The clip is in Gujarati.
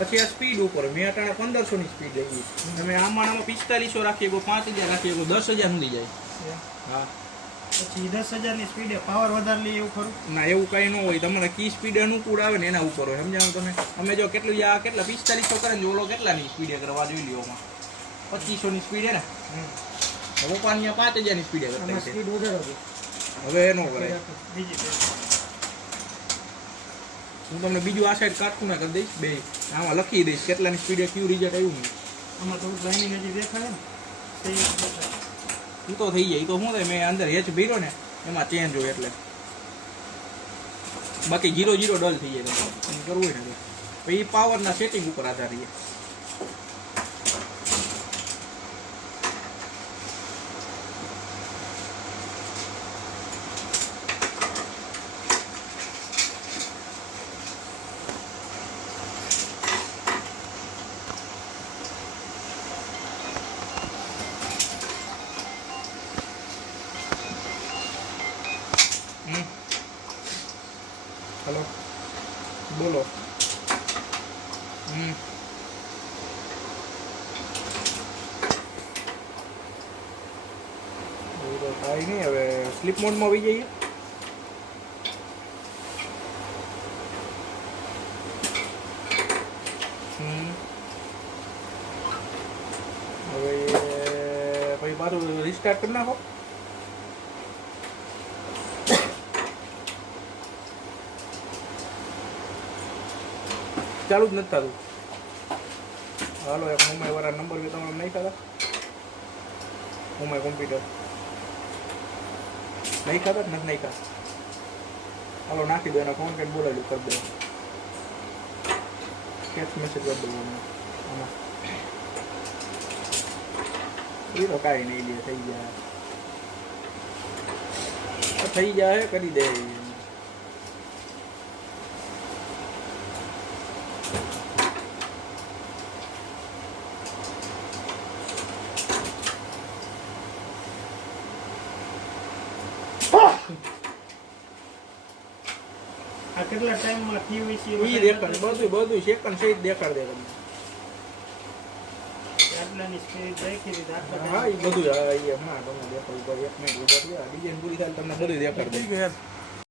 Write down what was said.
પછી આ સ્પીડ ઉપર મેં અટાણે 1500 ની સ્પીડ આવી. તમે આમાં 4500 રાખીએ, 5000 રાખીએ, 10000 સુધી જાય. હા પછી 10,000 ની સ્પીડે પાવર વધારે લે એવું ખરું? ના એવું કઈ ન હોય, તમારે કી સ્પીડ અનુકૂળ આવે ને એના ઉપર હોય, સમજાણું તમે. અમે જો કેટલું કેટલા 4500 કરે ને ઓલો કેટલાની સ્પીડે કરવા જોઈ લ્યો. 2500 ની સ્પીડ હે ને, પપ્પાની 5000 ની સ્પીડે કરતા સ્પીડ વધારે હવે એનો કરાય. બીજી હું તમને બીજું આ સાઈડ કાઢું ના કરી દઈશ, બે આમાં લખી દઈશ કેટલાની સ્પીડે કયું રિઝલ્ટ આવ્યું ને. આમાં થોડુંક લાઇનિંગ હજી દેખાય ને એ તો થઈ જાય. એ તો શું થાય, મેં અંદર હેચ ભર્યો ને એમાં ચેન્જ હોય એટલે. બાકી 0-0 ડલ થઈ જાય તમારે કરવું હોય ને તો એ પાવરના સેટિંગ ઉપર આધાર રહે. હલો બોલો. થાય નહીં, હવે સ્લીપ મોડમાં આવી જઈએ. હવે પછી પાછું રિસ્ટાર્ટ કરી નાખો. ચાલુ જ નથી થતું. હાલો એક મુંબઈ વાળા નંબર બી તમારે નહીં ખાતા. મુંબઈ કોમ્પ્યુટર નહીં ખાતા નથી નહીં ખાતા. હાલો નાખી દો, એના ફોન કરીને બોલાવી કરી દો. ટેક્સ્ટ મેસેજ કરી દો આમાં. એ તો કાંઈ નહીં લે, થઈ જાય કરી દે. આ કેટલા ટાઈમમાં થયું હોય છે ઈ દેખાડ બધું સેકન્ડ સહિત દેખાડ દે તમને. આટલાની સ્પીડ રાખી દીધી આટલા. હા એ બધું હા તમને દેખાડ ઉપર 1 મિનિટ ઉપર ડિઝાઇન પૂરી થાય તમને બધું દેખાડ દે.